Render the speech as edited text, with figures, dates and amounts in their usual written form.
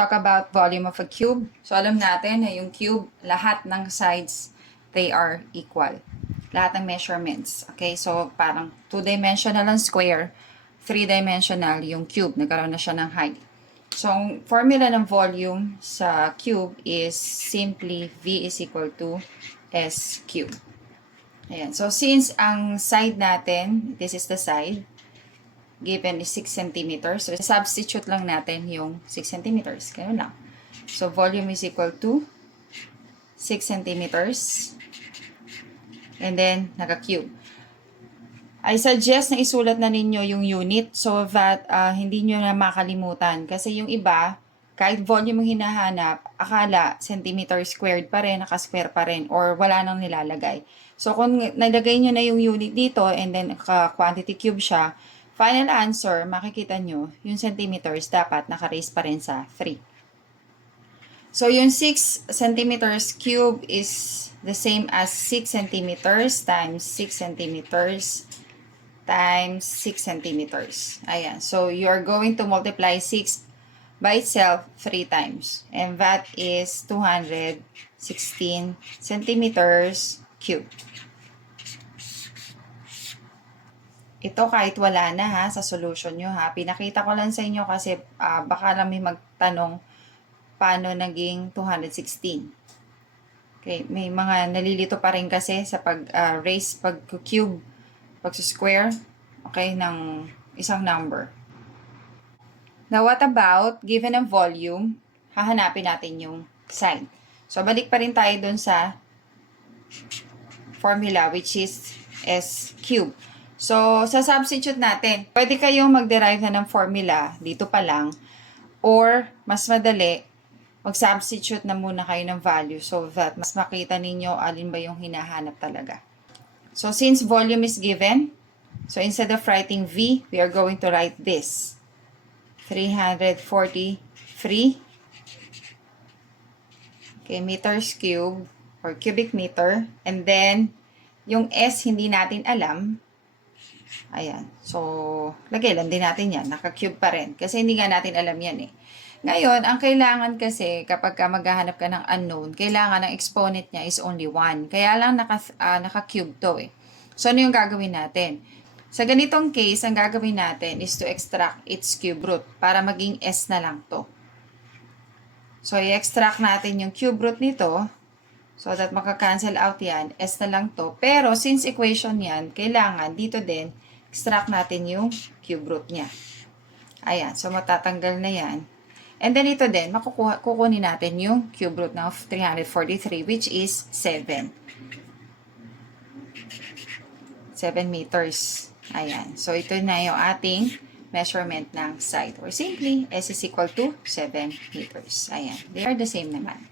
talk about volume of a cube. So, alam natin na yung cube, lahat ng sides, they are equal. Lahat ng measurements. Okay, so parang 2-dimensional ang square, 3-dimensional yung cube. Nagkaroon na siya ng height. So, ang formula ng volume sa cube is simply V is equal to S cube. Ayan. So, since ang side natin, this is the side, given is 6 centimeters. So, substitute lang natin yung 6 centimeters. Ganun lang. So, volume is equal to 6 centimeters. And then, naka-cube. I suggest na isulat na ninyo yung unit so that hindi nyo na makalimutan. Kasi yung iba, kahit volume yung hinahanap, akala centimeter squared pa rin, naka-square pa rin, or wala nang nilalagay. So, kung nalagay nyo na yung unit dito and then quantity cube siya, final answer, makikita nyo, yung centimeters dapat naka-raise pa rin sa 3. So, yung 6 centimeters cube is the same as 6 centimeters times 6 centimeters times 6 centimeters. Ayan. So, you are going to multiply 6 by itself 3 times. And that is 216 centimeters cube. Ito kahit wala na ha, sa solution nyo ha. Pinakita ko lang sa inyo kasi baka lang may magtanong paano naging 216. Okay, may mga nalilito pa rin kasi sa pag-raise, pag-cube, pag-square, okay, ng isang number. Now, what about, given ang volume, hahanapin natin yung side. So, balik pa rin tayo dun sa formula, which is S cube. So, sa substitute natin, pwede kayong mag-derive na ng formula dito pa lang, or mas madali, mag-substitute na muna kayo ng value so that mas makita ninyo alin ba yung hinahanap talaga. So, since volume is given, so instead of writing V, we are going to write this. 343 meters cube or cubic meter. And then, yung S hindi natin alam. Ayan. So, lagay lang din natin yan. Naka-cube pa rin. Kasi hindi nga natin alam yan eh. Ngayon, ang kailangan kasi kapag maghahanap ka ng unknown, kailangan ang exponent niya is only 1. Kaya lang naka-cube to eh. So, ano yung gagawin natin? Sa ganitong case, ang gagawin natin is to extract its cube root para maging S na lang to. So, i-extract natin yung cube root nito so that makakancel out yan. S na lang to. Pero, since equation yan, kailangan dito din, extract natin yung cube root niya. Ayan. So, matatanggal na yan. And then, ito din, kukunin natin yung cube root ng 343, which is 7. 7 meters. Ayan. So, ito na yung ating measurement ng side. Or simply, S is equal to 7 meters. Ayan. They are the same naman.